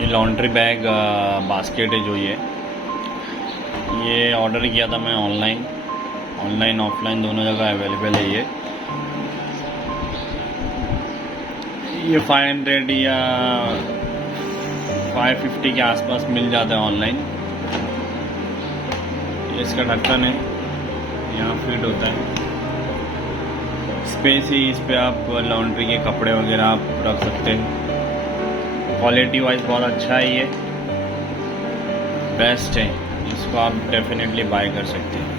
ये laundry bag basket है जो ये ऑर्डर किया था मैं ऑनलाइन ऑफलाइन दोनों जगह अवेलेबल है ये 500 या 550 के आसपास मिल जाता है ऑनलाइन। ये इसका ढक्कन है, यहाँ फिट होता है, स्पेस ही इस पे आप लॉन्ड्री के कपड़े वगैरह आप रख सकते हैं। क्वालिटी वाइज बहुत अच्छा है, ये बेस्ट है, इसको आप डेफिनेटली बाय कर सकते हैं।